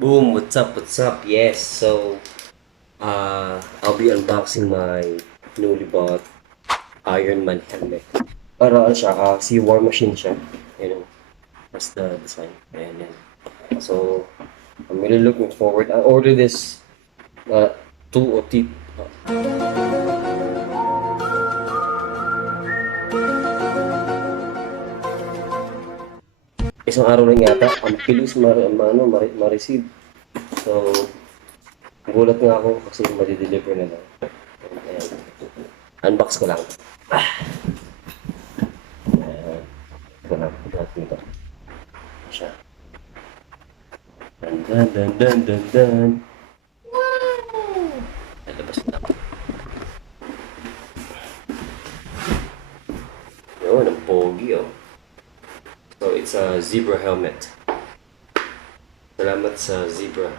Boom, what's up, what's up? Yes, so I'll be unboxing my newly bought Ironman helmet. Para ano siya, si Warmachine siya. You know, that's the design. Ayan, yan. So, I'm really looking forward. I ordered this uh, 2 o isang araw lang yata. Ang bilis ma-receive. So, gulat nga ako kasi ma-deliver na lang. Ayan. Unbox ko lang. Ayan. Ito lang. Natin ito. Siya. Dan dan dan dan dan dan. Lalabas na. Yun, ang pogi oh. So, it's a zebra helmet. Salamat sa zebra.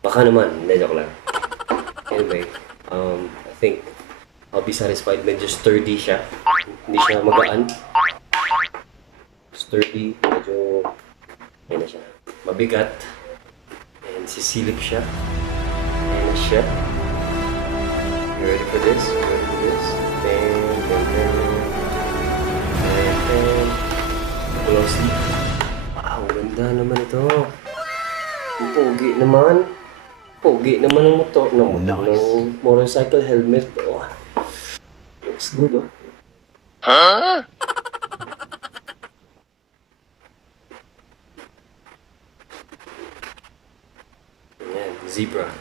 Baka naman, hindi joke lang. Anyway, I think I'll be satisfied. Medyo sturdy siya. Hindi siya magaan. Sturdy, medyo, yan na siya. Mabigat. And sisilip siya. Ayan na siya. You ready for this? You ready for this? Bang, bang, bang. Bang, bang. Closely. Wow, ganda naman ito. Ang pogi naman. Pogi naman ang motor. Ng motorcycle helmet. Oh. Looks good, oh. Huh? Ayan, zebra.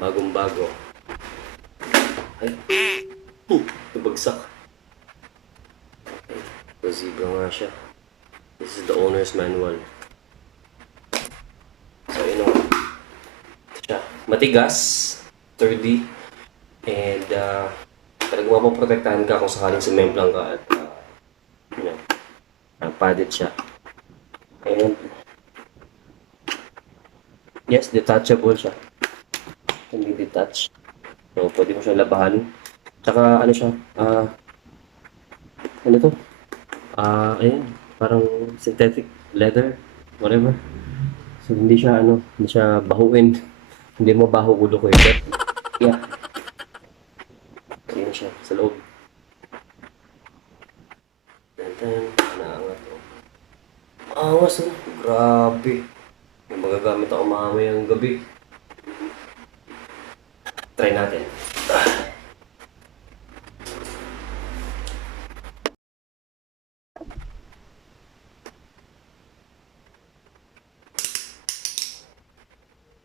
Bagong-bago. Ay. Nabagsak. Okay. Zebra nga siya. This is the owner's manual. So, yun know, siya. Matigas, sturdy, and talagang mapoprotektahan ka kung sakaling sumemplang ka at you know, padded siya. And yes, detachable siya. Can be detached. So, pwede mo siya labahan. Tsaka, ano siya, ano to? Ayun, parang synthetic leather, whatever. So, hindi siya, hindi siya bahuin. Hindi mo baho ulo ko yun. Yeah. Ayan siya, sa loob. Tantan, naangat to. Angas, oh. Grabe. May magagamit ako mamayang gabi. Try natin.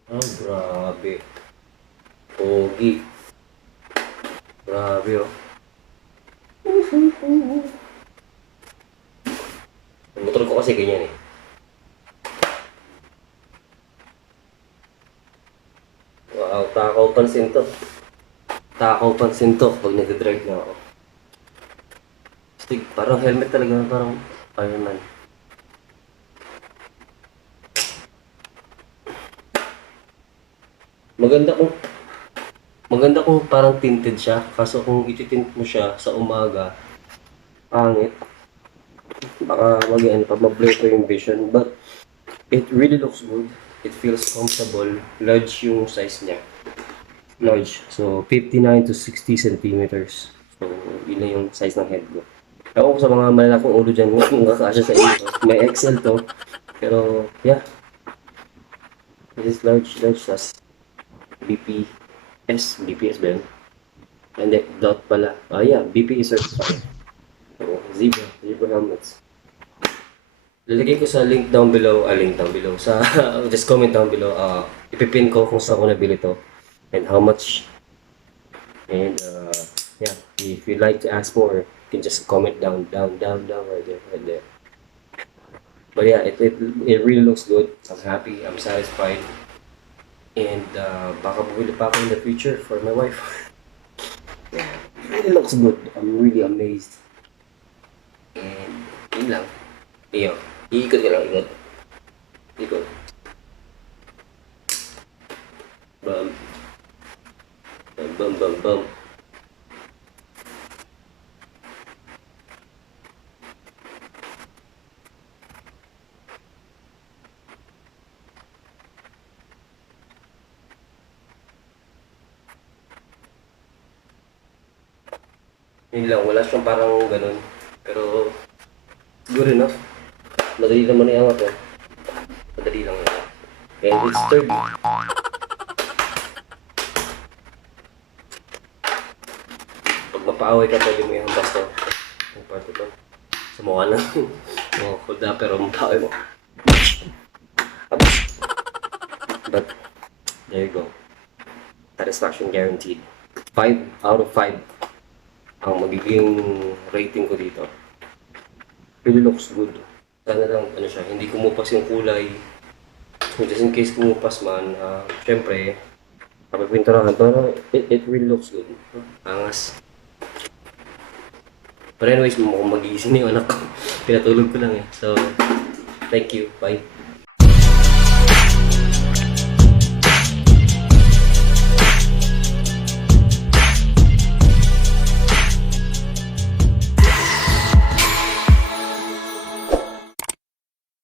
Oh, grabe. Pogi. Grabe, oh. Ang motor ko kasi ganyan, eh. Wow, takaw pansin to. Takaw pansin to pag nag-drive na ako. Stig, parang helmet talaga, parang Ironman. Maganda kung parang tinted siya. Kaso kung ititint mo siya sa umaga, pangit. Baka ma-blur pa yung vision. But it really looks good. It feels comfortable. Large yung size niya. Large. So 59 to 60 centimeters. So yun na yung size ng head ko. Ewan ko sa mga malalaking ulo dyan kung kakasya sa inyo. May XL to. Pero yeah. This is large size. BPS ba yun? Hindi, dot pala. Yeah, BPS certified. So, zebra helmets. Lalagay ko sa link down below, sa, just comment down below, ipipin ko kung saan ko nabili to, and how much, and, yeah, if you'd like to ask more, you can just comment down, right there. But yeah, it really looks good. I'm happy, I'm satisfied. And baka bumili pa ako in the future for my wife. Yeah, it really looks good. I'm really amazed. And yun lang. Iyo, iikot ka lang, ikot. Ikot. Bum. Bum. Yun lang, wala siyang parang ganun. Pero, good enough. Madali naman iangat eh. Madali lang yan. And it's sturdy. Pag mapaaway ka, pwede mo ihambas to. Yung part ito. Sa mukha lang. Oh, hold up, pero mapaaway mo. But, there you go. Satisfaction guaranteed. 5 out of 5 ang magiging rating ko dito. Really looks good. Sana lang, ano siya, hindi kumupas yung kulay. Just in case kumupas man, syempre, kapag pinturahan, pero it really looks good. Angas. But anyways, mukhang mag-iising na yung anak ko. Pinatulog ko lang eh. So, thank you. Bye.